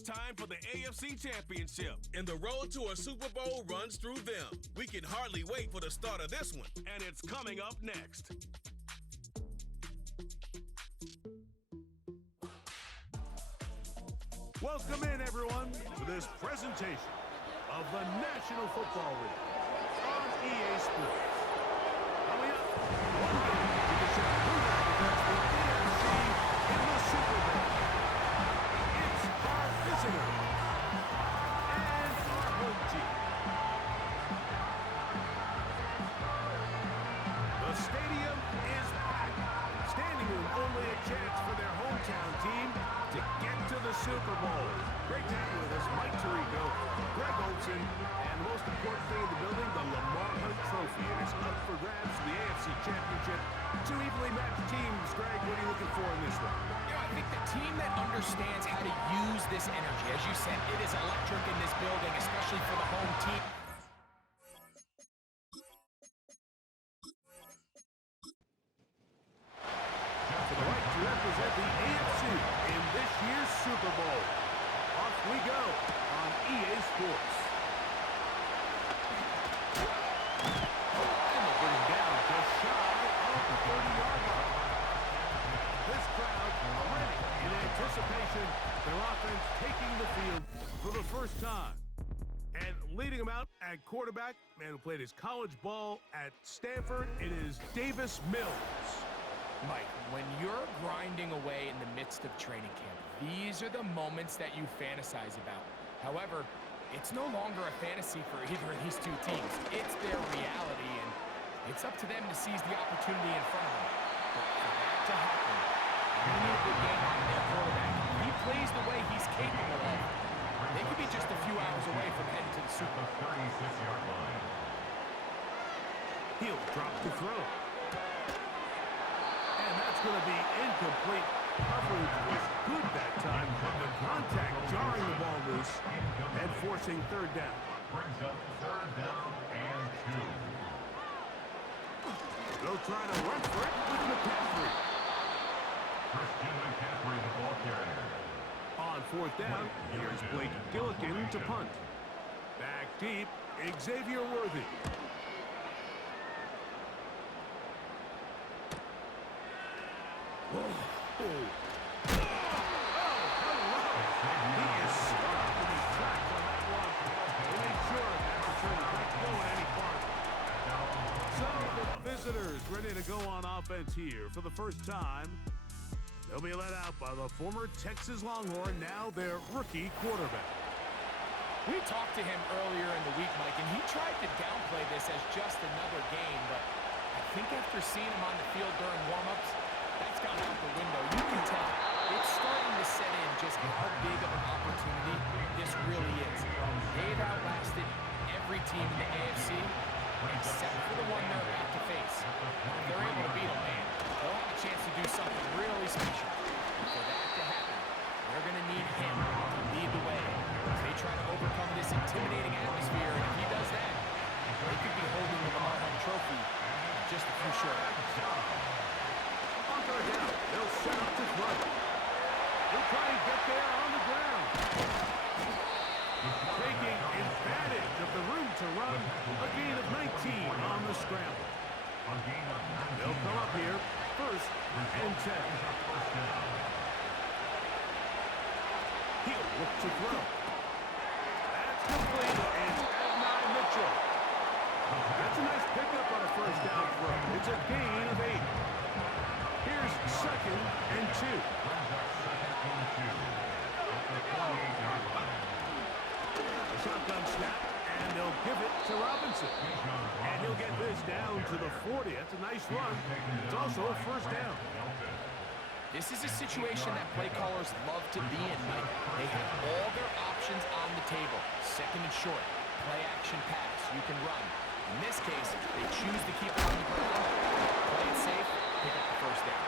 it's time for the AFC Championship, and the road to a Super Bowl runs through them. We can hardly wait for the start of this one, and it's coming up next. Welcome in, everyone, to this presentation of the National Football League on EA Sports. Coming up, one game to decide who represents the AFC in the Super Bowl. It's our visitors and our home team. The stadium is packed. Standing room only a chance for their hometown team to get to the Super Bowl. Great to have you with us, Mike Tirico, Greg Olsen, and the most important thing in the building, the Lamar Hunt Trophy. It is up for grabs for the AFC Championship. Two evenly matched teams. Greg, what are you looking for in this one? Yeah, I think the team that understands how to use this energy. As you said, it is electric in this building, especially for the home team. To the right to represent the AFC in this year's Super Bowl. Off we go on EA Sports. And they'll bring him down just shy of the 30-yard line. This crowd ready in anticipation. Their offense taking the field for the first time. And leading him out at quarterback, man who played his college ball at Stanford, it is Davis Mills. Mike, when you're grinding away in the midst of training camp, these are the moments that you fantasize about. However, it's no longer a fantasy for either of these two teams. It's their reality, and it's up to them to seize the opportunity in front of them. But for that to happen, you need a good game out of their quarterback. If he plays the way he's capable of, they could be just a few hours away from heading to the Super Bowl. 36-yard line. He'll drop to throw. And that's going to be incomplete. Coverage was good that time. The contact jarring the ball loose and forcing third down. Brings up third down and 2. They'll try to run for it with McCaffrey. Christian McCaffrey, the ball carrier. On fourth down, here's Blake Gillikin to punt. Back deep, Xavier Worthy. Oh, hello! He is stopped in his tracks on that one to make sure that return can't go any farther. So the visitors ready to go on offense here for the first time. They'll be led out by the former Texas Longhorn, now their rookie quarterback. We talked to him earlier in the week, Mike, and he tried to downplay this as just another game, but I think after seeing him on the field during warm-ups, that's gone out the window. You can tell it's starting to set in just how big of an opportunity this really is. They've outlasted every team in the AFC except for the one they're about to face. If they're able to beat them, man, they'll have a chance to do something really special. And for that to happen, they're going to need him to lead the way as they try to overcome this intimidating atmosphere. And if he does that, they could be holding the Lamar Hunt Trophy in just a few short hours. On third down, they'll set up to throw. They'll try and get there on the ground. Taking advantage of the room to run, a gain of 19 on the scramble. They'll come up here, first and 10. He'll look to throw. That's complete, and Adonai Mitchell. That's a nice pickup on a first down throw. It's a gain of 8. Here's second and 2. A shotgun snap, and they'll give it to Robinson. And he'll get this down to the 40. That's a nice run. It's also a first down. This is a situation that play callers love to be in, Mike. They have all their options on the table. Second and short, play action pass, you can run. In this case, they choose to keep it on the ground, play it safe, pick up the first down.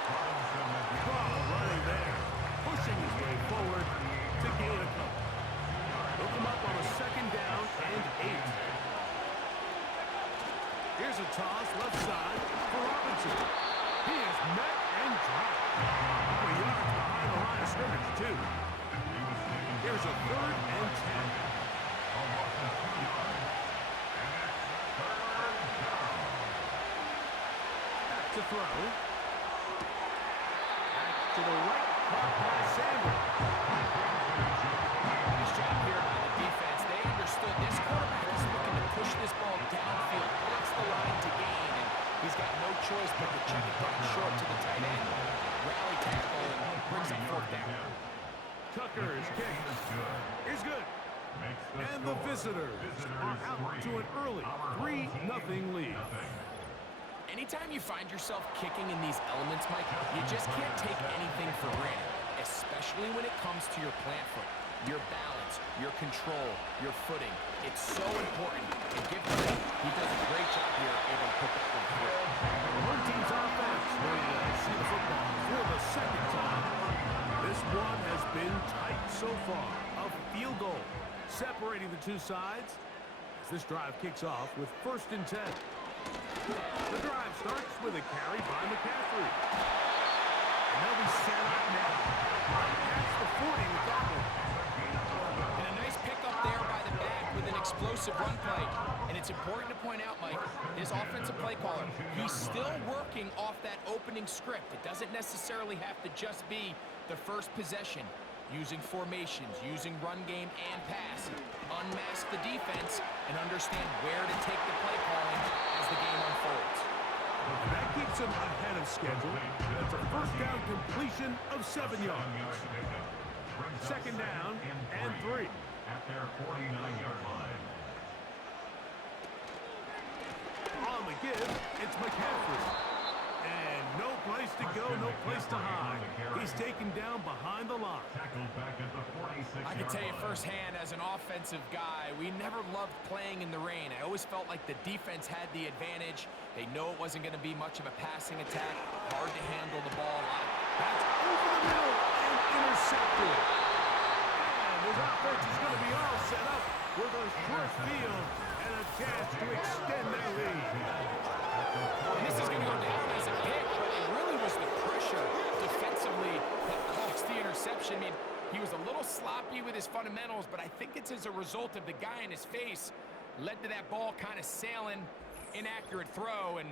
Running there, pushing his way forward to gain a couple. They'll come up on a second down and 8. Here's a toss left side for Robinson. He is met and dropped. A couple yards behind the line of scrimmage, too. Here's a 3rd and 10. Back to throw. Back to the right. Caught by Sanders. Nice job here by the defense. They understood this quarterback is looking to push this ball downfield, past the line to gain, and he's got no choice but to check it down short to the tight end. Rally tackle and brings up 4th down. Tucker's kick is good. And the visitors are out to an early 3-0 lead. Anytime you find yourself kicking in these elements, Mike, you just can't take anything for granted, especially when it comes to your plant foot, your balance, your control, your footing. It's so important. And give credit, he does a great job here able to put that one through. The home team's offense ready to see the football for the 2nd time. This one has been tight so far. A field goal separating the two sides as this drive kicks off with 1st and 10. The drive starts with a carry by McCaffrey. And they'll be set up now. Past the 40 with that one. And a nice pickup there by the back with an explosive run play. And it's important to point out, Mike, this offensive play caller, he's still working off that opening script. It doesn't necessarily have to just be the first possession. Using formations, using run game and pass. Unmask the defense and understand where to take the play calling as the game unfolds. That keeps him ahead of schedule. That's a 1st down completion of 7 yards. 2nd down and 3. At their 49-yard line. On the give, it's McCaffrey. And no place to go, no place to hide. He's taken down behind the line. Tackled back at the 46-yard line. I can tell you firsthand, as an offensive guy, we never loved playing in the rain. I always felt like the defense had the advantage. They know it wasn't going to be much of a passing attack. Hard to handle the ball. That's over the middle and intercepted. And his offense is going to be all set up with a short field and a chance to extend their lead. And this is going to go down as a pick, but it really was the pressure defensively that caused the interception. I mean, he was a little sloppy with his fundamentals, but I think it's as a result of the guy in his face led to that ball kind of sailing, inaccurate throw, and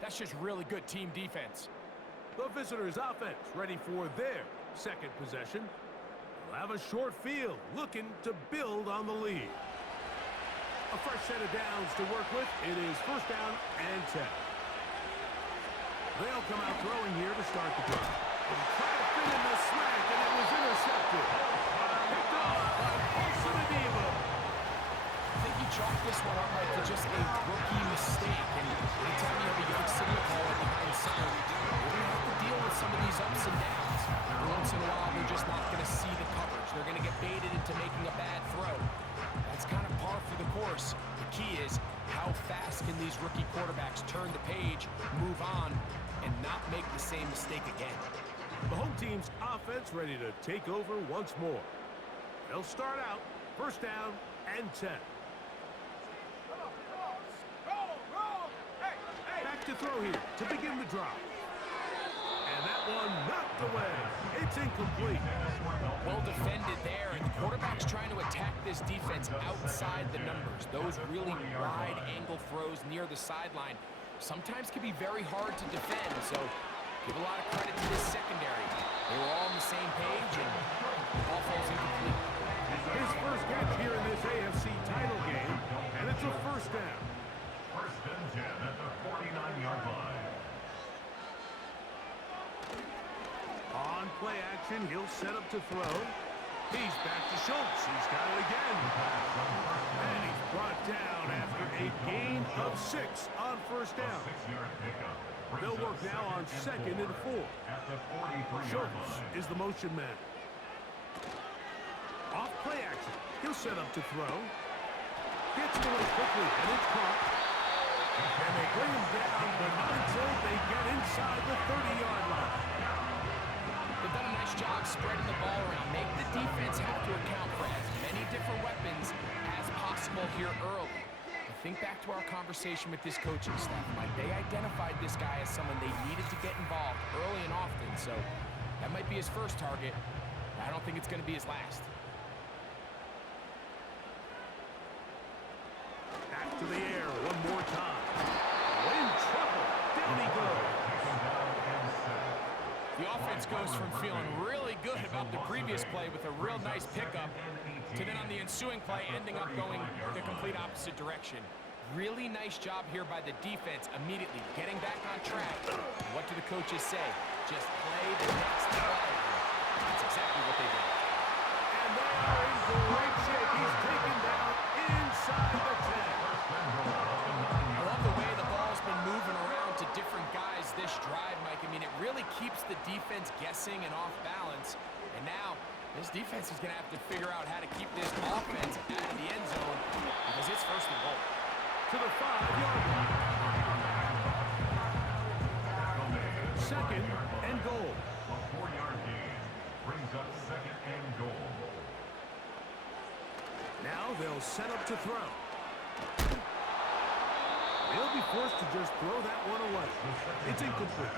that's just really good team defense. The visitors' offense ready for their 2nd possession. They'll have a short field looking to build on the lead. A fresh set of downs to work with. It is 1st down and 10. They'll come out throwing here to start the drive. And try to fit in the slant, and it was intercepted. Picked off by Paulson Adebo. I think he chalked this one up like to just a rookie mistake. And anytime you have a young signal caller behind center, you're going to have to deal with some of these ups and downs. Every once in a while, they're just not going to see the coverage. They're going to get baited into making a bad throw. That's kind of par for the course. The key is how fast can these rookie quarterbacks turn the page, move on, and not make the same mistake again. The home team's offense ready to take over once more. They'll start out 1st down and 10. Back to throw here to begin the drive. And that one knocked away. It's incomplete. Well defended there, and the quarterback's trying to attack this defense outside the numbers. Those really wide angle throws near the sideline sometimes can be very hard to defend, so give a lot of credit to this secondary. They were all on the same page, and the ball falls incomplete. His first catch here in this AFC title game, and it's a 1st down. 1st and 10 at the 49-yard line. On play action, he'll set up to throw. He's back to Schultz. He's got it again. And he's brought down after a gain of 6 on 1st down. 6-yard pickup. They'll work now on 2nd and 4. At the 43-yard Schultz line. is the motion man. Off play action, he'll set up to throw. Gets it away quickly, and it's caught. And they bring him down, but not until they get inside the 30-yard line. They've done a nice job spreading the ball around. Make the defense have to account for as many different weapons as possible here early. But think back to our conversation with this coaching staff, Mike. They identified this guy as someone they needed to get involved early and often, so that might be his first target. I don't think it's going to be his last. offense goes from feeling really good about the previous play with a real nice pickup to then on the ensuing play ending up going the complete opposite direction. Really nice job here by the defense, immediately getting back on track. What do the coaches say? Just play the next play. That's exactly what they did. And they are in great shape. He's taken down inside the 10. I love the way the ball's been moving around to different guys this drive, Mike. I mean, it really keeps the defense guessing and off balance. And now, this defense is going to have to figure out how to keep this offense out of the end zone because it's first and goal. To the 5-yard line. Second and goal. A 4-yard gain brings up second and goal. Now they'll set up to throw. They'll be forced to just throw that one away. It's incomplete.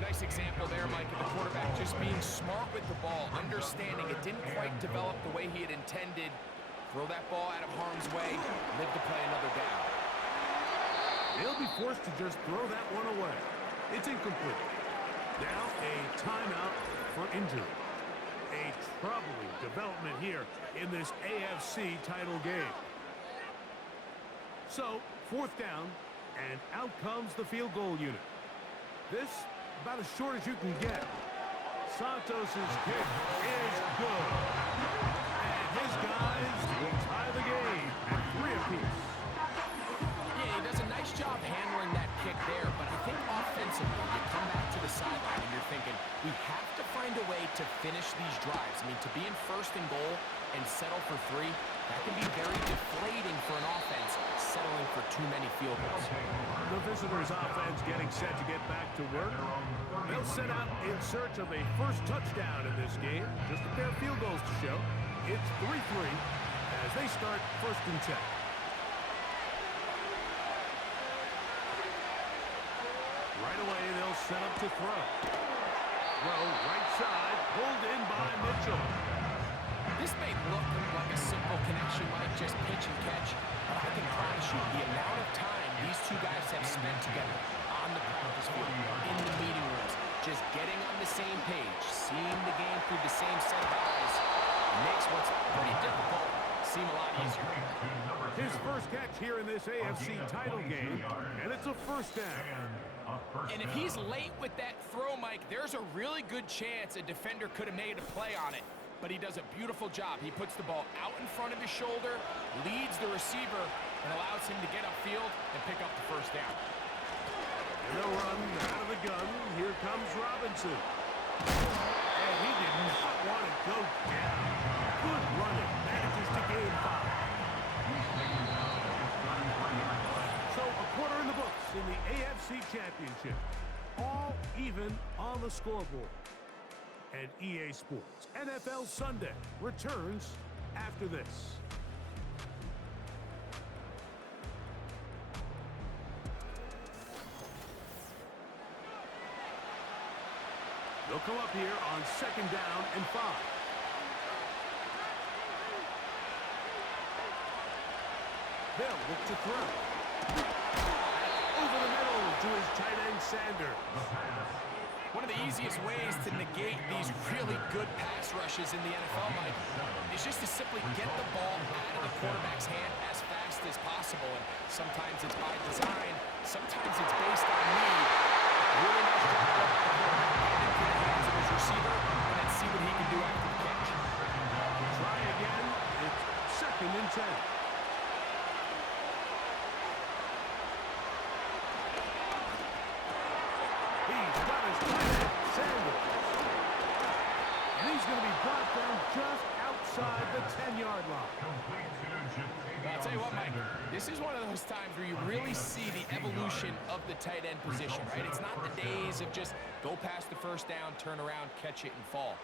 Nice example there, Mike, of the quarterback just being smart with the ball, understanding it didn't quite develop the way he had intended. Throw that ball out of harm's way, live to play another down. They'll be forced to just throw that one away. It's incomplete. Now a timeout for injury. A troubling development here in this AFC title game. So, 4th down, and out comes the field goal unit. This, about as short as you can get. Santos' kick is good. And his guys will tie the game at 3 apiece. Yeah, he does a nice job handling that kick there, but I think offensively, you come back to the sideline and you're thinking, we have to find a way to finish these drives. I mean, to be in first and goal and settle for 3, that can be very deflating for an offense, settling for too many field goals. The visitors' offense getting set to get back to work. They'll set out in search of a first touchdown in this game. Just a pair of field goals to show. It's 3-3 as they start first and 10. Right away, they'll set up to throw. Throw right side, pulled in by Mitchell. This may look like a simple connection, Mike, just pitch and catch, but I can promise you the amount of time these two guys have spent together on the practice field, in the meeting rooms, just getting on the same page, seeing the game through the same set of eyes, makes what's pretty difficult seem a lot easier. His first catch here in this AFC title game, and it's a first down. And if he's late with that throw, Mike, there's a really good chance a defender could have made a play on it. But he does a beautiful job. He puts the ball out in front of his shoulder, leads the receiver, and allows him to get upfield and pick up the first down. And they'll run out of the gun. Here comes Robinson. And he did not want to go down. Good running. Manages to gain 5. So a quarter in the books in the AFC Championship. All even on the scoreboard. And EA Sports NFL Sunday returns after this. They'll come up here on 2nd down and 5. They'll look to throw. Over the middle to his tight end, Sanders. One of the easiest ways to negate these really good pass rushes in the NFL, Mike, is just to simply get the ball out of the quarterback's hand as fast as possible. And sometimes it's by design, sometimes it's based on need. Really nice job by the quarterback, getting into the hands of his receiver, and then see what he can do after the catch. Try again. It's 2nd and 10. Just outside the 10-yard line. I'll tell you what, Mike, this is one of those times where you really see the evolution of the tight end position, right? It's not the days of just go past the first down, turn around, catch it, and fall.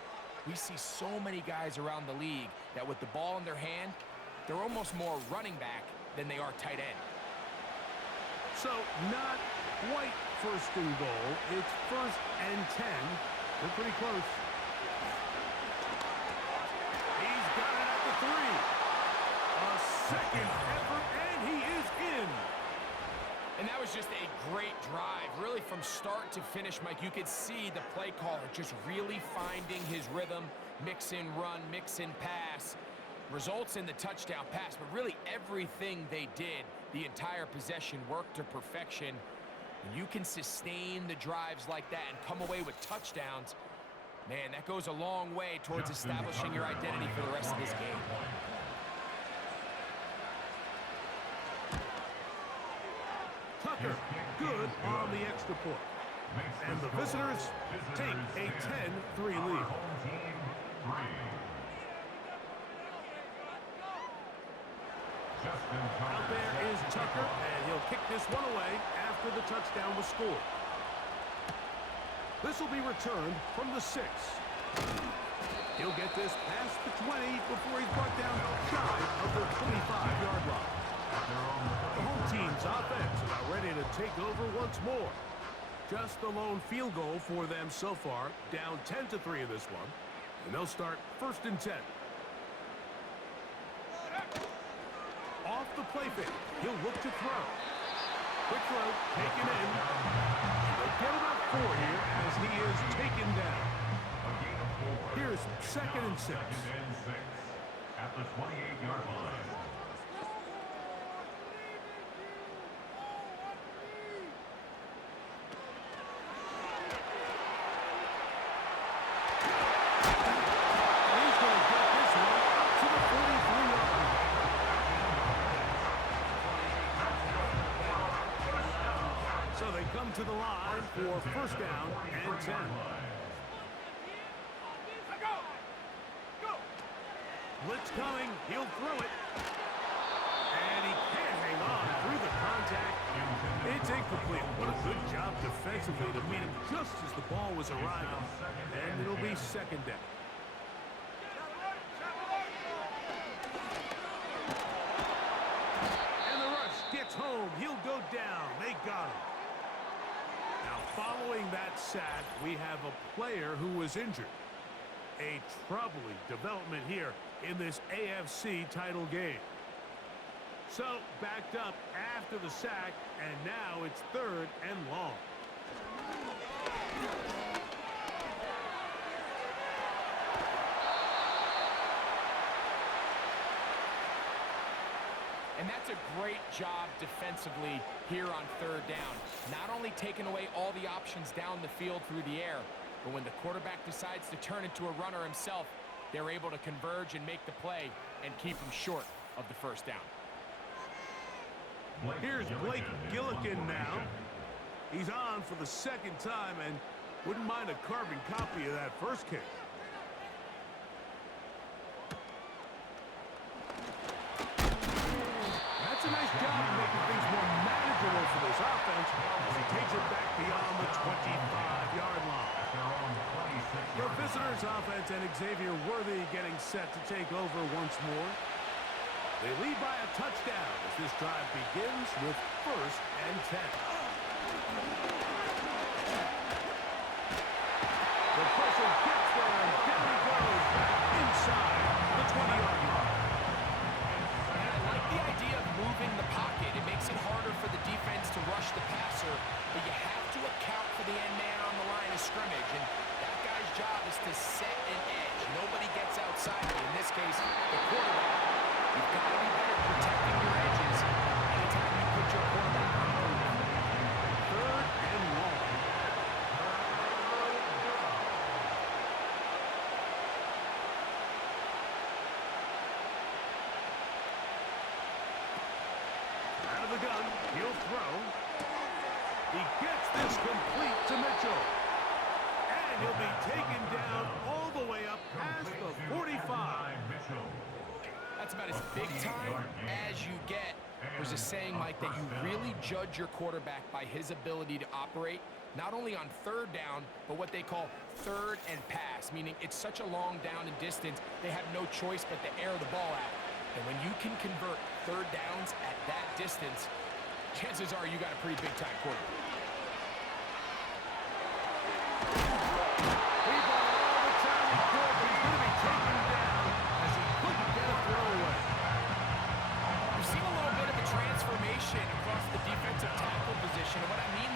We see so many guys around the league that with the ball in their hand, they're almost more running back than they are tight end. So not quite first and goal. It's 1st and 10. They're pretty close. A second effort, and he is in. And that was just a great drive. Really from start to finish, Mike, you could see the play caller just really finding his rhythm, mix in run, mix in pass. Results in the touchdown pass, but really everything they did, the entire possession worked to perfection. When you can sustain the drives like that and come away with touchdowns, man, that goes a long way towards establishing your identity for the rest of this game. Tucker, good on the extra point. And the visitors take a 10-3 lead. Out there is Tucker, and he'll kick this one away after the touchdown was scored. This will be returned from the 6. He'll get this past the 20 before he's brought down shy of the 25-yard line. The home team's offense about ready to take over once more. Just the lone field goal for them so far, down 10-3 in this one. And they'll start 1st and 10. Off the play fake, he'll look to throw. Quick throw, taken in. They'll get about 4 here as he is taken down. Here's 2nd and 6. At the 28-yard line. To the line for 1st down and 10. Blitz coming, he'll throw it. And he can't hang on through the contact. It's incomplete, but a good job defensively to meet him just as the ball was arriving. And it'll be 2nd down. And the rush gets home. He'll go down. They got him. Now, following that sack, we have a player who was injured. A troubling development here in this AFC title game. So, backed up after the sack, and now it's 3rd and long. And that's a great job defensively here on 3rd down. Not only taking away all the options down the field through the air, but when the quarterback decides to turn into a runner himself, they're able to converge and make the play and keep him short of the 1st down. Here's Blake Gillikin now. He's on for the 2nd time and wouldn't mind a carbon copy of that first kick. That's a nice job of making things more manageable for this offense as he takes it back beyond the 25-yard line. The visitors' offense and Xavier Worthy getting set to take over once more. They lead by a touchdown as this drive begins with 1st and 10. The pressure gets there, and down he goes back inside the 20-yard line. And I like the idea of moving the pocket. It makes it harder for the defense to rush the passer, but you have to account for the end man on the line of scrimmage, and that guy's job is to set an edge. Nobody gets outside of it. In this case, the quarterback. You've got to be better protecting your edges anytime you put your quarterback on the move. 3rd and long. Out of the gun, he'll throw. He gets this complete to Mitchell. And he'll be taken down all the way up past the 45. That's about as big time as you get. There's a saying, Mike, that you really judge your quarterback by his ability to operate, not only on 3rd down, but what they call 3rd and pass, meaning it's such a long down and distance, they have no choice but to air the ball out. And when you can convert 3rd downs at that distance, chances are you got a pretty big-time quarterback. Across the defensive tackle position. And what I mean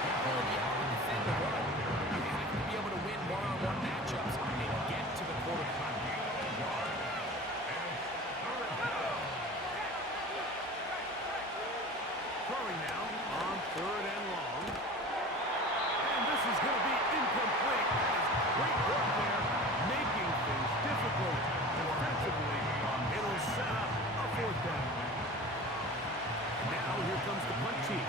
Well, you have to defend the run. You have to be able to win one-on-one matchups and get to the quarterback. Throwing now on 3rd and long. And this is going to be incomplete. That is great work there, making things difficult defensively. It'll set up a 4th down. And now here comes the punt team.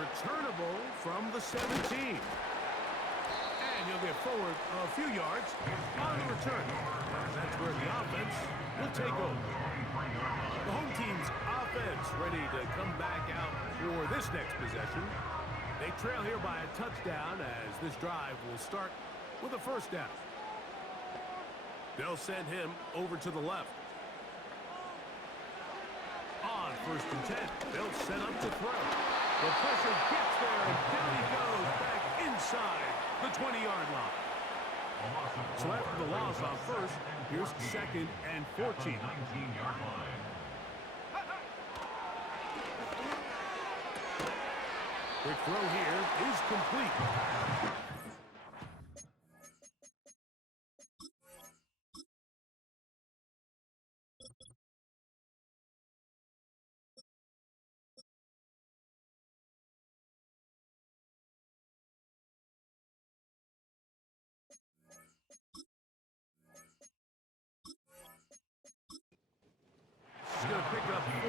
Returnable from the 17. And he'll get forward a few yards on the return. And that's where the offense will take over. The home team's offense ready to come back out for this next possession. They trail here by a touchdown as this drive will start with a 1st down. They'll send him over to the left. On 1st and 10, they'll set up to throw. The pressure gets there, and down he goes back inside the 20-yard line. So after the loss on 1st, here's 2nd and 14. Quick throw here is complete. He's going to pick up 4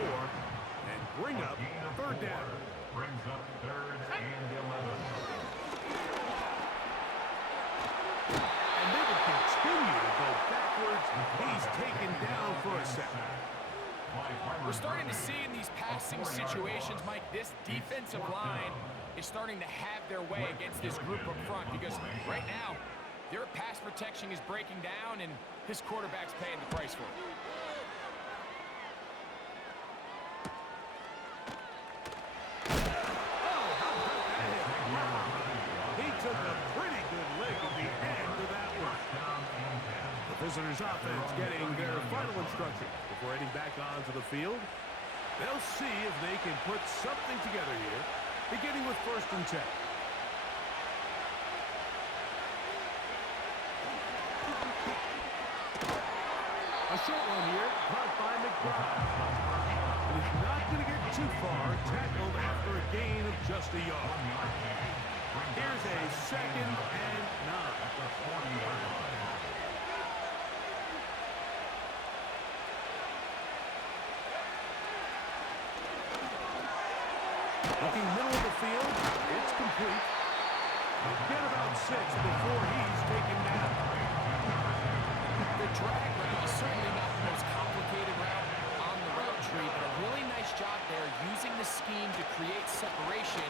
and bring up 3rd down. Brings up 3rd and 11. And they will continue to go backwards. He's taken down for a second. We're starting to see in these passing situations, Mike, this defensive line is starting to have their way against this group up front because right now, their pass protection is breaking down and his quarterback's paying the price for it. Took a pretty good lick at the end of that one. The visitors' offense getting their final instruction before heading back onto the field. They'll see if they can put something together here, beginning with 1st and 10. A short one here, caught by McBride. And he's not going to get too far, tackled after a gain of just a yard. Here's a 2nd and 9. Looking middle of the field, it's complete. He'll get about 6 before he's taken down. The drag route is certainly not the most complicated route on the route tree, but a really nice job there using the scheme to create separation.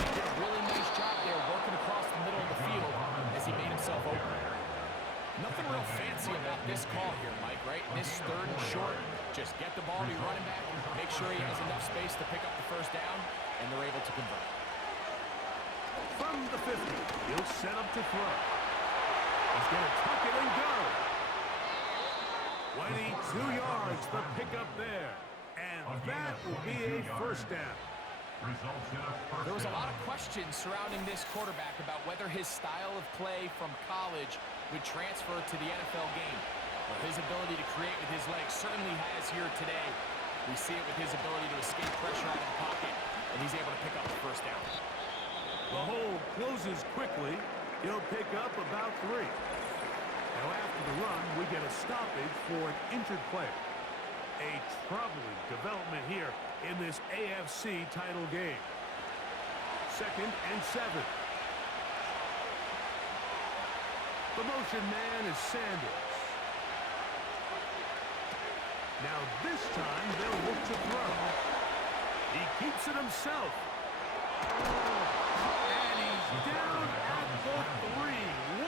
He did a really nice job there working across the middle of the field as he made himself open. Nothing real fancy about this call here, Mike, right? This 3rd and short, just get the ball to your running back, make sure he has enough space to pick up the 1st down, and they're able to convert. From the 50, he'll set up to throw. He's going to tuck it and go. 22 yards, the pickup there. And that will be a 1st down. There was a lot of questions surrounding this quarterback about whether his style of play from college would transfer to the NFL game. Well, his ability to create with his legs certainly has here today. We see it with his ability to escape pressure out of the pocket, and he's able to pick up the 1st down. The hole closes quickly. He'll pick up about 3. Now after the run, we get a stoppage for an injured player. A troubling development here in this AFC title game. 2nd and 7. The motion man is Sanders. Now this time they'll look to throw. He keeps it himself. And he's down at the 3.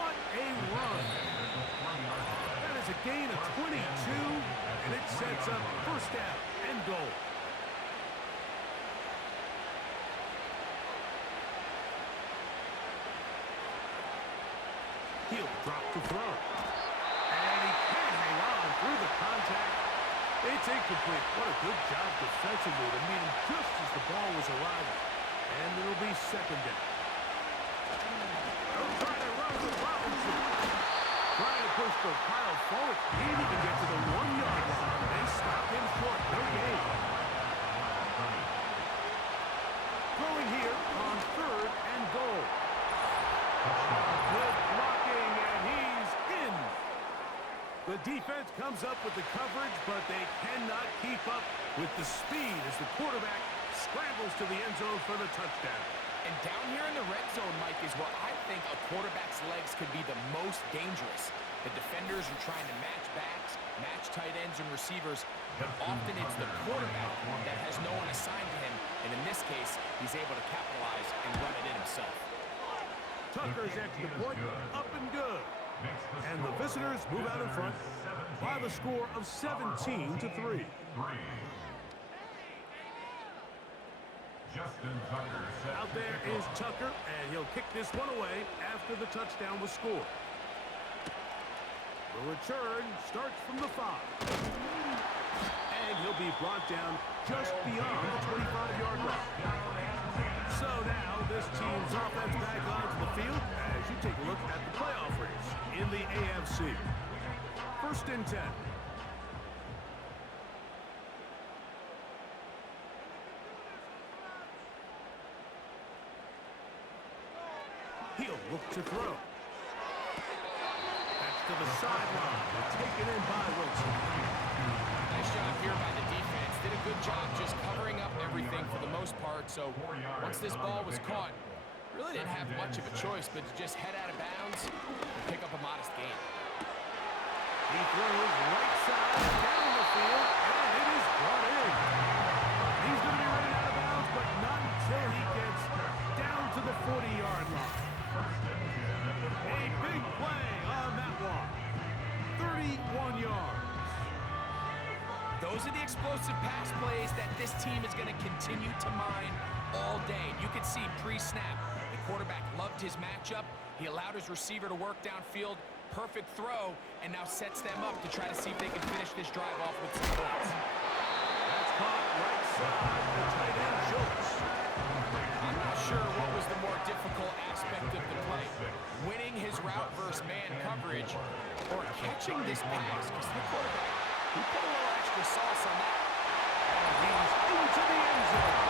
What a run. That is a gain of 22, and it sets up 1st down and goal. He'll drop to throw. And he can't hang on through the contact. incomplete. What a good job defensively to meet him just as the ball was arriving. And it'll be second down. They'll try to run with Robinson. Trying to push the pile forward. He didn't even get to the 1-yard line. They stop him short. No gain. Throwing here on 3rd and goal. Good blocking, and he's in. The defense comes up with the coverage, but they cannot keep up with the speed as the quarterback scrambles to the end zone for the touchdown. And down here in the red zone, Mike, is where I think a quarterback's legs could be the most dangerous. The defenders are trying to match backs, match tight ends and receivers, but often it's the quarterback that has no one assigned to him, and in this case, he's able to capitalize and run it in himself. Tucker's extra point, up and good. And the visitors move out in front by the score of 17-3. Out there is Tucker, and he'll kick this one away after the touchdown was scored. The return starts from the 5. And he'll be brought down just beyond the 25-yard line. So now this team's offense back onto the field as you take a look at the playoff race in the AFC. 1st and 10. He'll look to throw. That's to the sideline. Taken in by Wilson. Nice job here by the defense. Did a good job just covering up everything for the most part. So once this ball was caught, really didn't have much of a choice but to just head out of bounds and pick up a modest gain. He throws right side down the field, and it is brought in. He's going to be running out of bounds, but not until he gets down to the 40-yard line. A big play on that one. 31 yards. Those are the explosive pass plays that this team is going to continue to mine all day. You can see pre-snap, the quarterback loved his matchup. He allowed his receiver to work downfield. Perfect throw, and now sets them up to try to see if they can finish this drive off with some points. That's caught right side. The tight end jokes. I'm not sure what was the more difficult aspect of the play. Winning his route versus man coverage or catching this pass, because the quarterback, he put a little extra sauce on that. And he's into the end zone.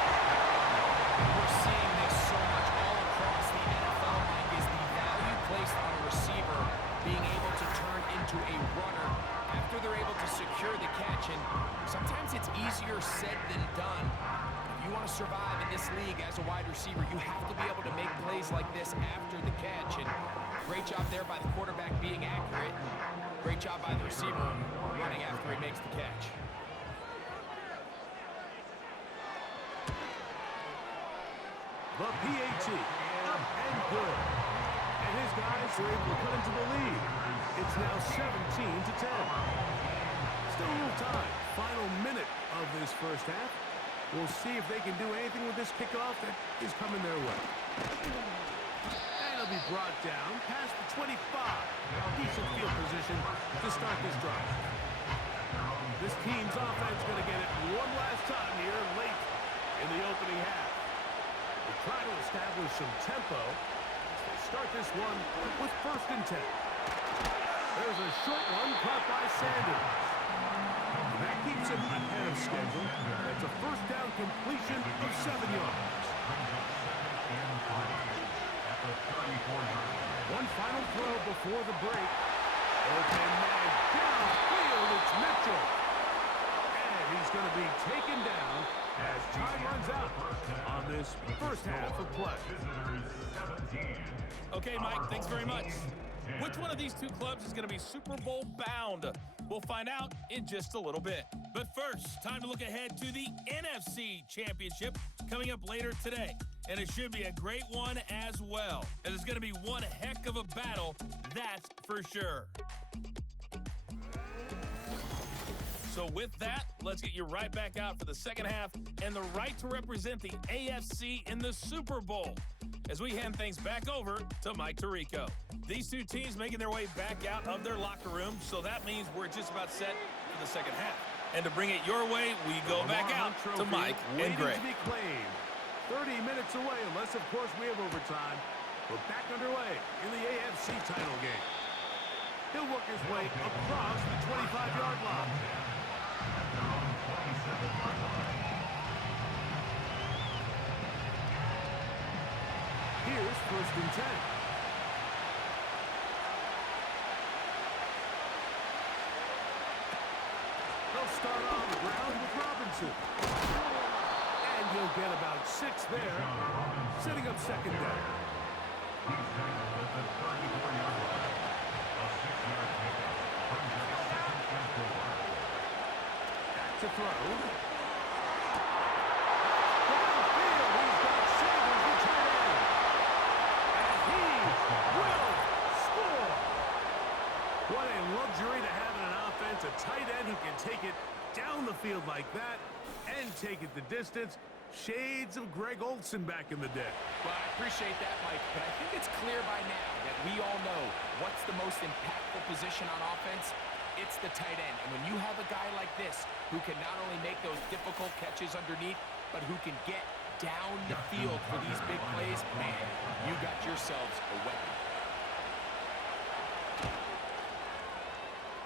We're seeing this so much all across the NFL, Mike, is the value placed on a receiver being able to turn into a runner after they're able to secure the catch. And sometimes it's easier said than done. If you want to survive in this league as a wide receiver, you have to be able to make plays like this after the catch. And great job there by the quarterback being accurate. Great job by the receiver running after he makes the catch. The PAT, up and good. And his guys are able to cut into the lead. It's now 17-10. Still a little time. Final minute of this first half. We'll see if they can do anything with this kickoff that is coming their way. And it'll be brought down past the 25. Decent field position to start this drive. This team's offense going to get it one last time here late in the opening half. They try to establish some tempo. Start this one with 1st and 10. There's a short one caught by Sanders. That keeps him ahead of schedule. That's a 1st down completion of 7 yards. One final throw before the break. Open man downfield, it's Mitchell. And he's going to be taken down as time runs out on this first half of play. Okay, Mike, thanks very much. Which one of these two clubs is going to be Super Bowl bound? We'll find out in just a little bit. But first, time to look ahead to the NFC Championship coming up later today. And it should be a great one as well. And it's going to be one heck of a battle, that's for sure. So with that, let's get you right back out for the second half and the right to represent the AFC in the Super Bowl as we hand things back over to Mike Tirico. These two teams making their way back out of their locker room, so that means we're just about set for the second half. And to bring it your way, we go back out to Mike and Greg. To be claimed. 30 minutes away, unless, of course, we have overtime. We're back underway in the AFC title game. He'll work his way across the 25-yard line. Here's 1st and 10. They'll start on the ground with Robinson. And he'll get about 6 there, setting up 2nd down. Back to throw. Downfield, he's got Sanders, the tight end. And he will score. What a luxury to have in an offense, a tight end who can take it down the field like that and take it the distance. Shades of Greg Olsen back in the day. Well, I appreciate that, Mike, but I think it's clear by now that we all know what's the most impactful position on offense. It's the tight end. And when you have a guy like this who can not only make those difficult catches underneath, but who can get down the field for these big plays, man, you got yourselves a weapon.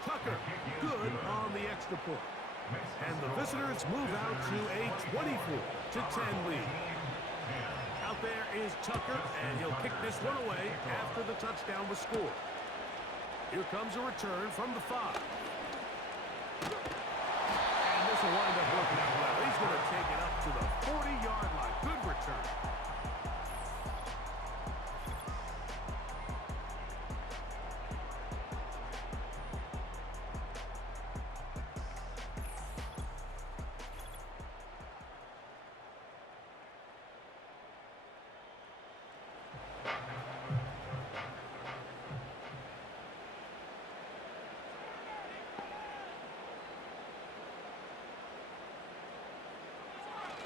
Tucker, good on the extra point. And the visitors move out to a 24-10 lead. Out there is Tucker, and he'll kick this one away after the touchdown was scored. Here comes a return from the 5. And this will wind up working out well. He's going to take it up to the 40-yard line. Good return.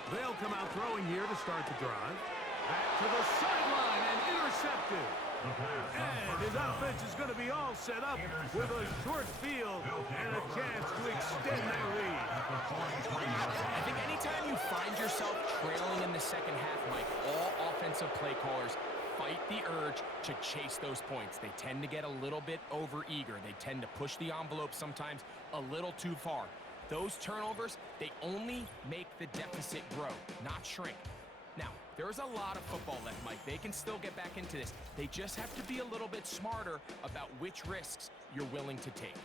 They'll come out throwing here to start the drive. Back to the sideline and intercepted. And his offense is going to be all set up with a short field and a chance to extend their lead. I think anytime you find yourself trailing in the second half, Mike, all offensive play callers fight the urge to chase those points. They tend to get a little bit overeager. They tend to push the envelope sometimes a little too far. Those turnovers, they only make the deficit grow, not shrink. Now, there's a lot of football left, Mike. They can still get back into this. They just have to be a little bit smarter about which risks you're willing to take.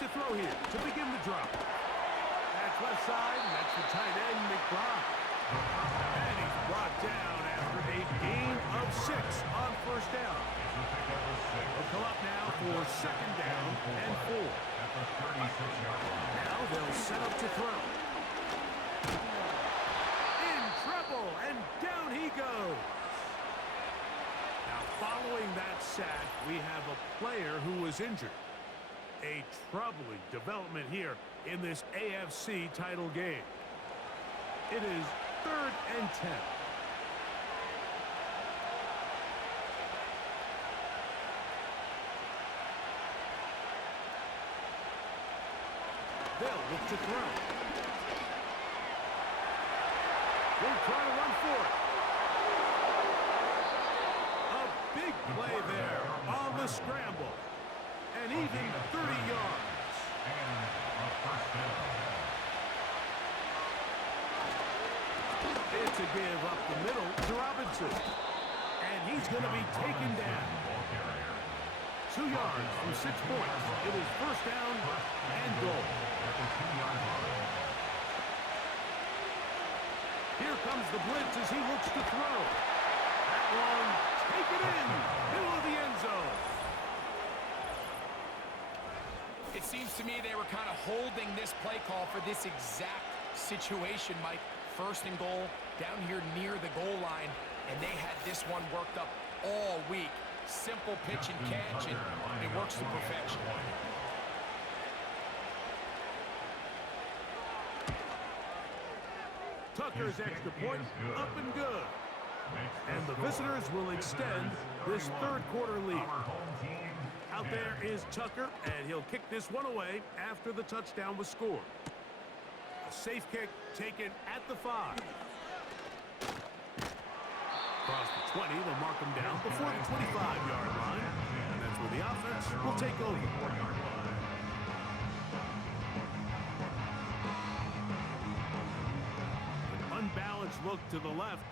To throw here to begin the drop. That's left side, and that's the tight end, McBride. And he's brought down after a gain of 6 on 1st down. They'll come up now for 2nd down and 4. Now they'll set up to throw. In trouble, and down he goes. Now following that sack, we have a player who was injured. A troubling development here in this AFC title game. It is 3rd and 10. They'll look to throw. They'll try to run for it. A big play there on the scramble. And even 30 yards. It's a give up the middle to Robinson. And he's going to be taken down. 2 yards from 6 points. It is 1st down and goal. Here comes the blitz as he looks to throw. That one, take it in, middle of the end zone. It seems to me they were kind of holding this play call for this exact situation, Mike. 1st and goal, down here near the goal line, and they had this one worked up all week. Simple pitch and catch, and they worked works to perfection. Tucker's extra point up and good. And the visitors will extend this third quarter lead. Out there is Tucker, and he'll kick this one away after the touchdown was scored. A safe kick taken at the 5. Across the 20, they'll mark him down before the 25-yard line. And that's where the offense will take over. An unbalanced look to the left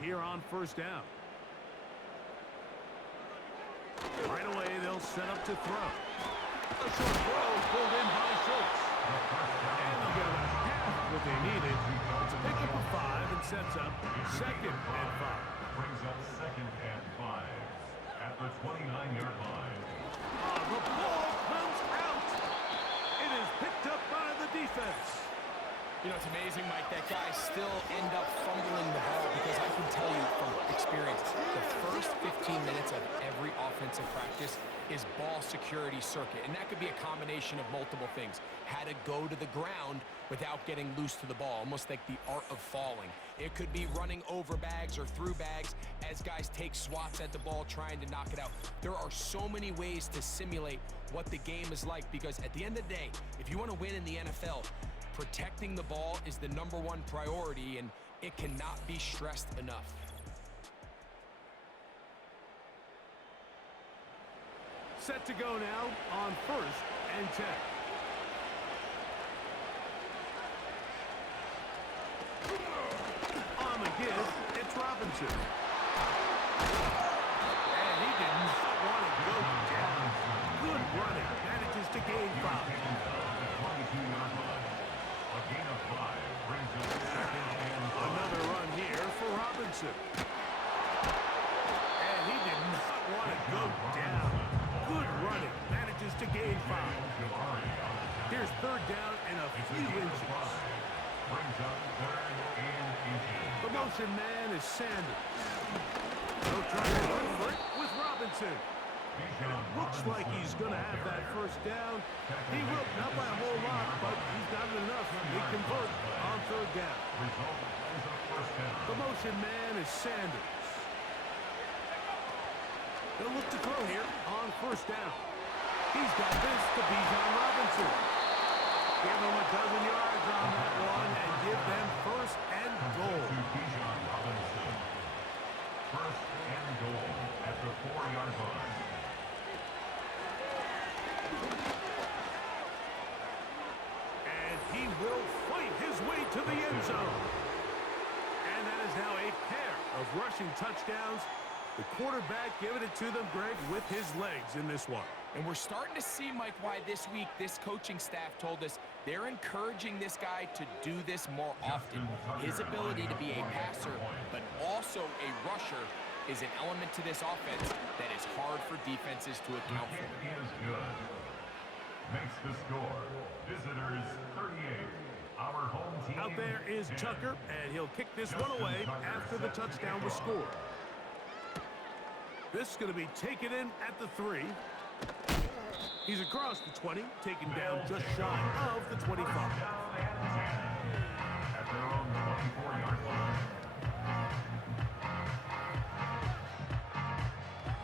here on first down. Right away, they'll set up to throw. A short throw pulled in by Schultz. And they'll get about half what they needed. It's a pickup of 5 and sets up second and 5. Brings up second and 5 at the 29-yard line. The ball comes out. It is picked up by the defense. You know, it's amazing, Mike, that guys still end up fumbling the ball because I can tell you from experience, the first 15 minutes of every offensive practice is ball security circuit, and that could be a combination of multiple things. How to go to the ground without getting loose to the ball, almost like the art of falling. It could be running over bags or through bags as guys take swats at the ball trying to knock it out. There are so many ways to simulate what the game is like because at the end of the day, if you want to win in the NFL, protecting the ball is the #1 priority, and it cannot be stressed enough. Set to go now on first and 10. On the give, it's Robinson. And he did not want to go down. Good running. Manages to gain 5. A gain of 5 brings up second and 5. Another run here for Robinson. And he did not want to go down. Good running. Manages to gain 5. Here's third down and a few inches. Brings up third and inches. The motion man is Sanders. They'll try to run for it with Robinson. Looks like he's going to have that first down. He will, not by a whole lot, but he's got enough to convert on third down. The motion man is Sanders. They'll look to throw here on first down. He's got this to Bijan Robinson. Give them a dozen yards on that one and give them first and goal. First and goal at the 4-yard line. And he will fight his way to the end zone. And that is now a pair of rushing touchdowns. The quarterback giving it to them, Greg, with his legs in this one. And we're starting to see, Mike, why this week this coaching staff told us they're encouraging this guy to do this more often. His ability to be a passer, but also a rusher, is an element to this offense that is hard for defenses to account for. He is good. Makes the score. Visitors 38. Our home team. Out there is Tucker, and he'll kick this one away after the touchdown was scored. This is going to be taken in at the 3. He's across the 20, taken down just shy of the 25. At their own 24-yard line.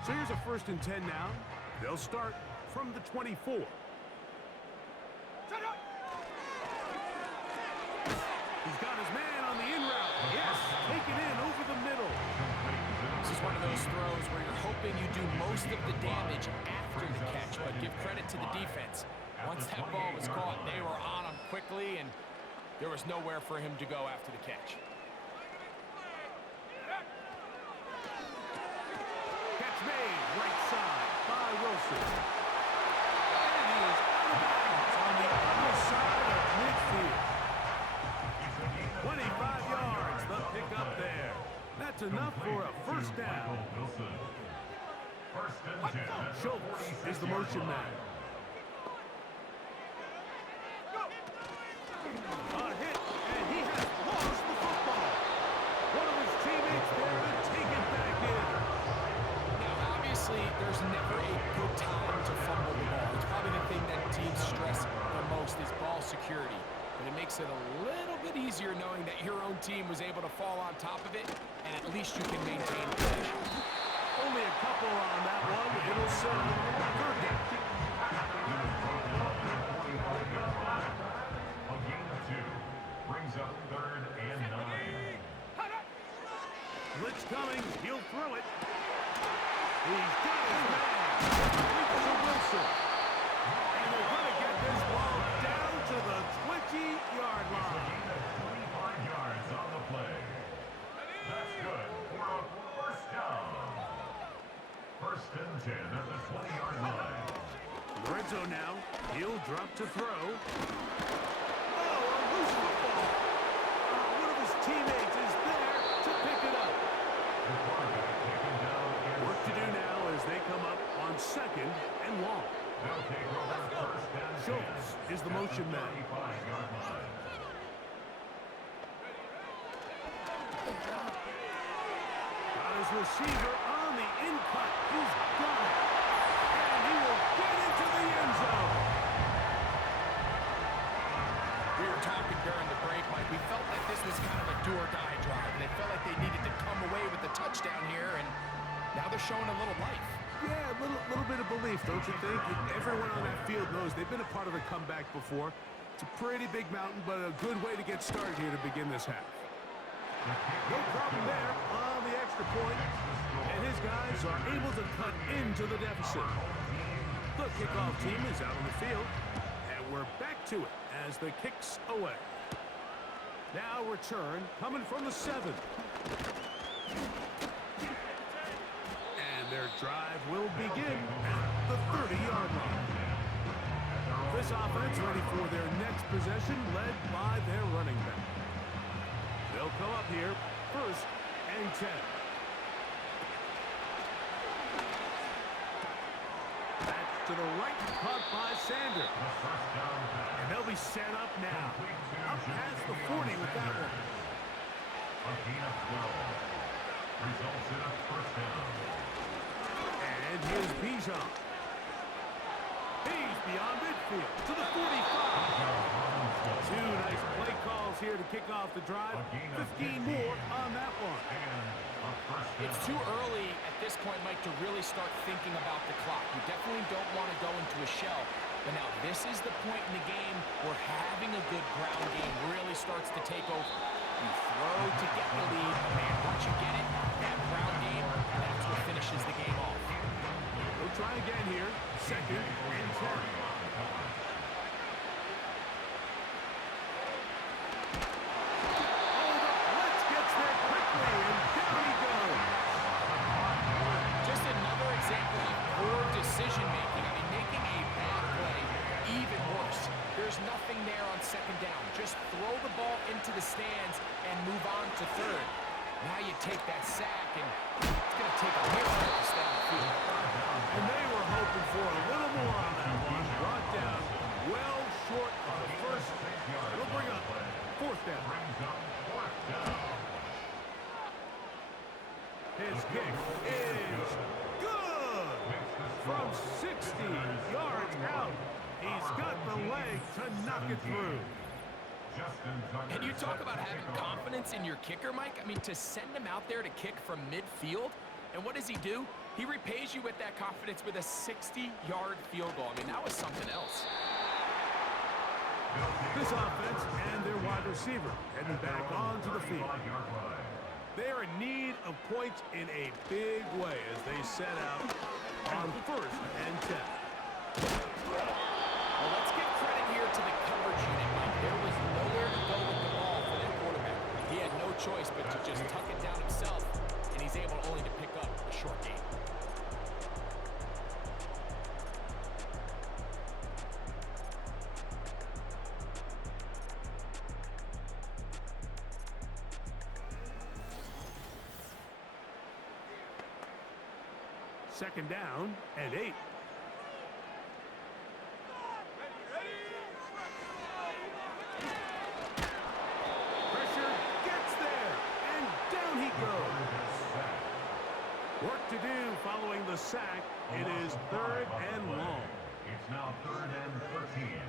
So here's a first and 10 now. They'll start from the 24. He's got his man on the in route. Yes, taken in over the middle. This is one of those throws where you're hoping you do most of the damage after the catch, but give credit to the defense. Once that ball was caught, they were on him quickly, and there was nowhere for him to go after the catch. Catch made, right side by Wilson. And he is out of bounds on the other side of midfield. 25 yards, the pickup there. That's enough for a first down. Schultz is the motion man. A hit, and he has lost the football. One of his teammates there to take it back in. Now, obviously, there's never a good time to fumble the your own team was able to fall on top of it, and at least you can maintain possession. Only a couple on that one. It'll set up third down. A gain of 2 brings up 3rd and 9. Blitz coming. He'll throw it. He's got his man. Reaches to Wilson. And they're going to get this ball down to the 20-yard line. 25 yards on the play. That's good for a first down. 1st and 10 at the 20-yard line. Lorenzo now. He'll drop to throw. Oh, a loose football. One of his teammates is there to pick it up. The quarterback taken down. Work to do now as they come up on 2nd and long. They'll take over 1st and 10. Schultz is the motion man. 35-yard line. Got his receiver on the in-cut. He's got it. And he will get into the end zone. We were talking during the break, Mike. We felt like this was kind of a do-or-die drive. They felt like they needed to come away with the touchdown here, and now they're showing a little life. Yeah, a little bit of belief, don't you think? Everyone on that field knows they've been a part of a comeback before. It's a pretty big mountain, but a good way to get started here to begin this half. No problem there on the extra point, and his guys are able to cut into the deficit. The kickoff team is out on the field, and we're back to it as the kick's away. Now return coming from the 7. And their drive will begin at the 30-yard line. This offense ready for their next possession, led by their running back. They'll come up here, 1st and 10. That's to the right, caught by Sander. And they'll be set up now. Up past the 40 with that one. A gain of 12. Results in a 1st down. And here's Bijan. He's beyond midfield to the 45. 2 nice play calls here to kick off the drive. 15 more on that one. It's too early at this point, Mike, to really start thinking about the clock. You definitely don't want to go into a shell. But now this is the point in the game where having a good ground game really starts to take over. You throw to get the lead, but man, once you get it, that ground game, that's what finishes the game off. We'll try again here. 2nd and 10. Decision-making, I mean, making a bad play even worse. There's nothing there on 2nd down. Just throw the ball into the stands and move on to 3rd. Now you take that sack, and it's going to take a miracle to stay on the field. And they were hoping for a little more on that one. Brought down well short of the 1st. We'll bring up 4th down. His kick is good. From 60 yards out, he's got the leg to knock it through. And you talk about having confidence in your kicker, Mike. I mean, to send him out there to kick from midfield, and what does he do? He repays you with that confidence with a 60-yard field goal. I mean, that was something else. This offense and their wide receiver heading back onto the field. They are in need of points in a big way as they set out on 1st and 10. Well, let's give credit here to the coverage unit, Mike. There was nowhere to go with the ball for that quarterback. He had no choice but to just tuck it down himself, and he's able only to pick up a short gain. Second down and 8. Pressure gets there, and down he goes. Work to do following the sack. It is 3rd and long. It's now 3rd and 13.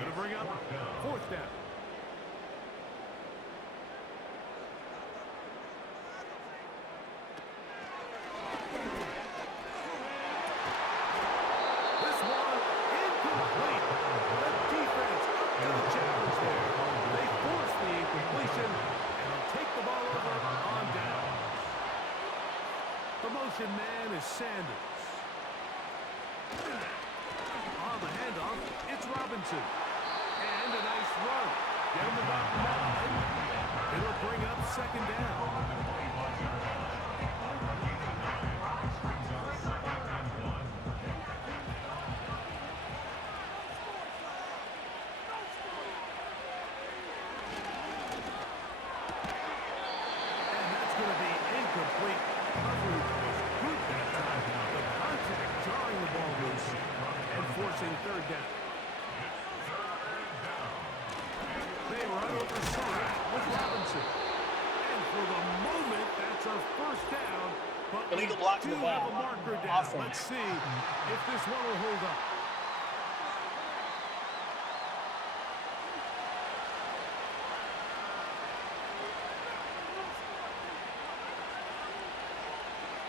Going to bring up fourth down. This one incomplete. The defense up to the challenge there. They force the incompletion, and they'll take the ball over on down. The motion man is Sanders. On the handoff, it's Robinson. And a nice run. Get him about 9. It'll bring up second down. And that's going to be incomplete. Coverage was good that time. The contact jarring the ball loose and forcing third down. They run over side with Robinson. And for the moment, that's our first down. But Illegal we blocking do the ball. have a marker down. Offense. Let's see if this one will hold up.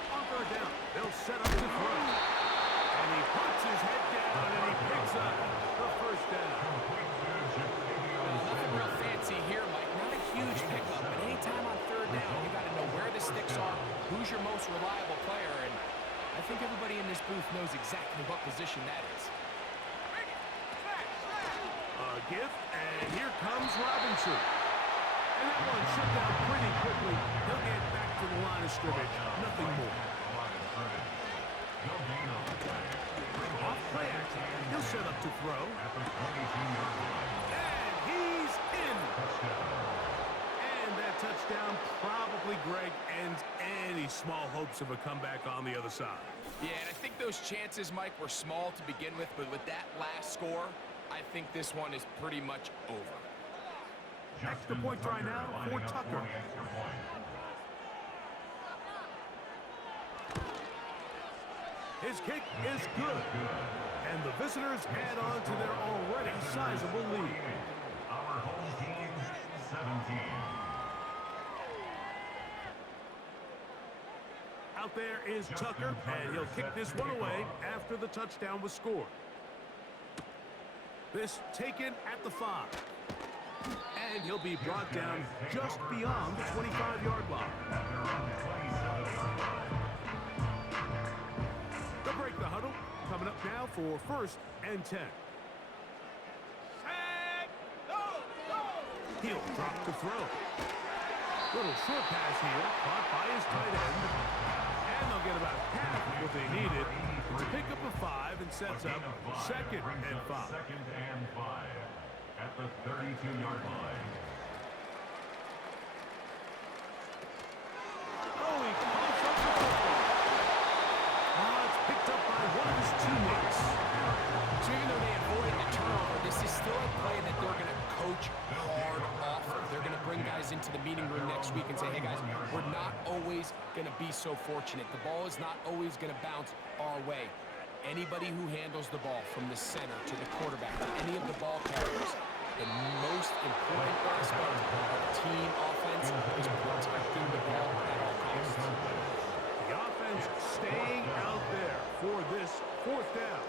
On third down, they'll set up to throw. And he puts his head down and he picks up the first down. Nothing real fancy here, Mike. Not a huge pickup, but anytime on third down, you got to know where the sticks are, who's your most reliable player, and I think everybody in this booth knows exactly what position that is. A gift, and here comes Robinson. And that one shut down pretty quickly. He'll get back to the line of scrimmage. Nothing more. Off play action. He'll set up to throw. And he's in. And that touchdown probably, Greg, ends any small hopes of a comeback on the other side. Yeah, and I think those chances, Mike, were small to begin with, but with that last score, I think this one is pretty much over. Extra point try now for Tucker. His kick is good. And the visitors add on to their already sizable lead. Our home team, 17. Out there is Tucker, and he'll kick this one away after the touchdown was scored. This taken at the 5. And he'll be brought down just beyond the 25-yard line. They'll break the huddle. Coming up now for first and 10. He'll drop to throw. Little short pass here, caught by his tight end. And they'll get about half of what they needed to pick up a 5 and sets up second and 5. Second and 5 at the 32-yard line. Oh, he pops up the football. Oh, it's picked up by one of his teammates. So even though they avoided the turnover, this is still a play that they're going to coach hard off of. They're going to bring guys into the meeting room next week and say, hey, guys, we're not always going to be so fortunate. The ball is not always going to bounce our way. Anybody who handles the ball from the center to the quarterback, any of the ball carriers, the most important aspect of team offense is protecting the ball at all costs. The offense staying out there for this fourth down.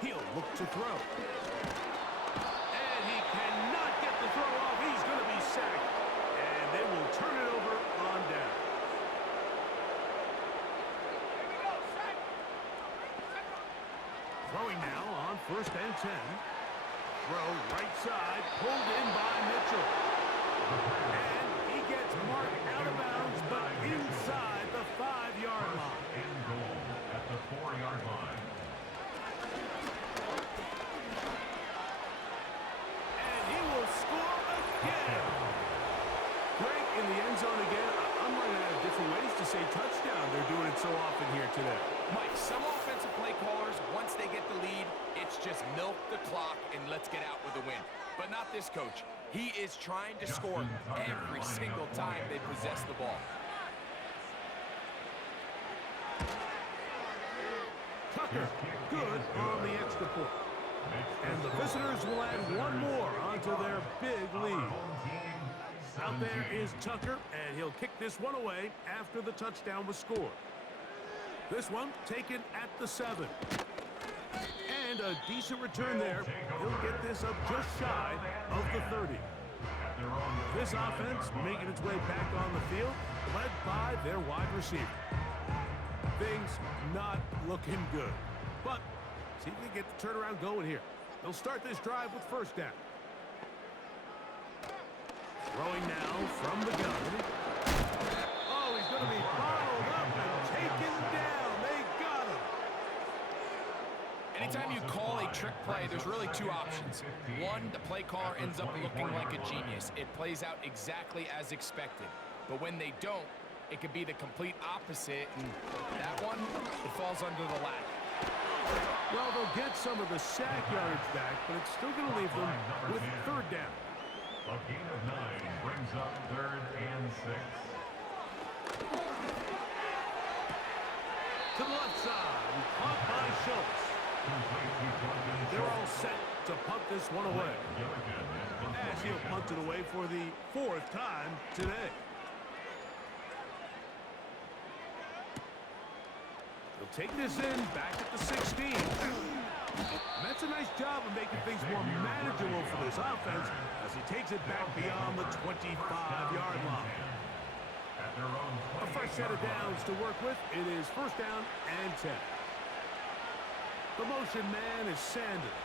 He'll look to throw. And he cannot get the throw off. He's going to be sacked. And they will turn it over on down. Throwing now on first and 10. Throw right side, pulled in by Mitchell. And he gets marked out of bounds, but inside the 5-yard line. In goal at the 4-yard line. And he will score again. Greg in the end zone again. I'm running out of different ways to say touchdown. They're doing it so often here today. Mike, some offensive play callers, once they get the lead, it's just milk the clock and let's get out with a win. But not this coach. He is trying to score every single time they possess the ball. Tucker kicker. Good on the extra point. And the visitors will add one more onto their big lead. Out there is Tucker, and he'll kick this one away after the touchdown was scored. This one taken at the 7. And a decent return there. He'll get this up just shy of the 30. This offense making its way back on the field, led by their wide receiver. Things not looking good. But see if they get the turnaround going here. They'll start this drive with first down. Throwing now from the gun. Oh, he's going to be bottled up and taken down. They got him. Anytime you call a trick play, there's really two options. One, the play caller ends up looking like a genius. It plays out exactly as expected. But when they don't, it could be the complete opposite, and that one, it falls under the ladder. Well, they'll get some of the sack yardage back, but it's still going to leave them with third down. A gain of 9 brings up 3rd and 6. To the left side, caught by Schultz. They're all set to punt this one away. As he'll punt it away for the 4th time today. He'll take this in back at the 16. And that's a nice job of making things more manageable for this offense as he takes it back beyond the 25-yard line. A fresh set of downs to work with. It is first down and 10. The motion man is Sanders.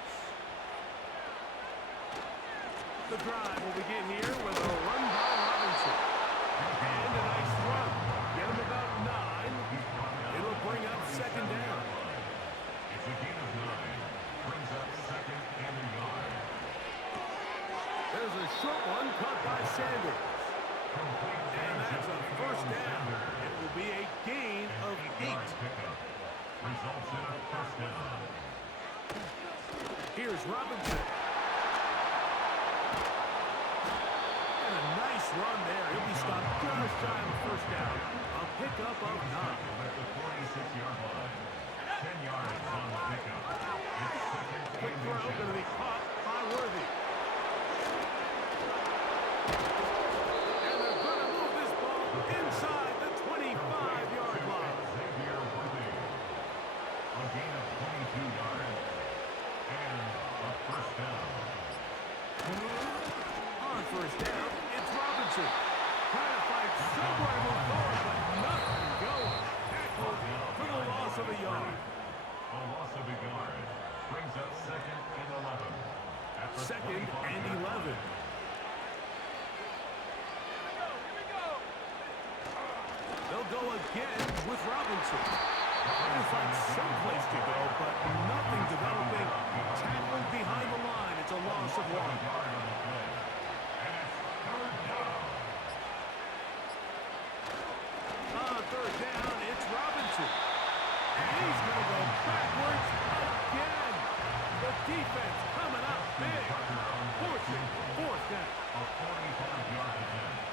The drive will begin here with a run by Robinson. And a nice run. Get him about 9. It'll bring up second down. It's a gain of 9. Brings up 2nd and a yard. There's a short one caught by Sanders. And that's a first down. It will be a gain of 8. Results in a first down. Here's Robinson. And a nice run there. He'll be stopped just shy of the first down. A pickup of 9. At the 46-yard line. 10 yards on the pickup. It's 2nd Quick throw going to be caught by Worthy. And they're going to move this ball inside the 25-yard line. A gain of 22 yards and a first down. On first down, it's Robinson. Trying to find somewhere to move forward, but nothing going. Tackled for the loss of a yard. A loss of a yard brings up 2nd and 11. At the 2nd and 11. They'll go again with Robinson. Trying to find some place to go, but nothing developing. Tackled behind the line. It's a loss of 1. On third down, it's Robinson. And he's going to go backwards again. The defense coming up big. Forcing 4th down. A 45-yard attempt.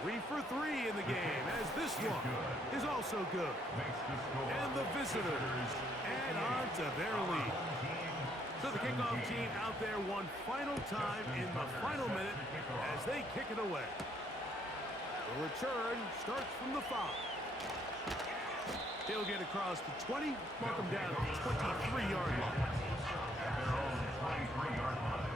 3 for 3 in the game, as this one is also good. And the visitors add on to their lead. So the kickoff team out there one final time in the final minute as they kick it away. The return starts from the 5. He'll get across the 20, mark him down at the 23-yard line. At their own 23-yard line.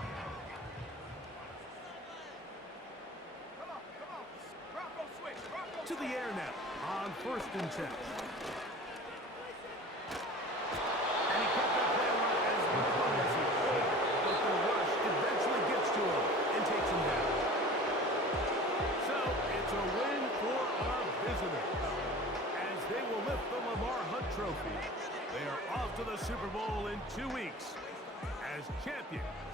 To the air now on 1st and 10. And he cut that play run as well as he could, but the rush eventually gets to him and takes him down. So it's a win for our visitors as they will lift the Lamar Hunt Trophy. They are off to the Super Bowl in 2 weeks as champions.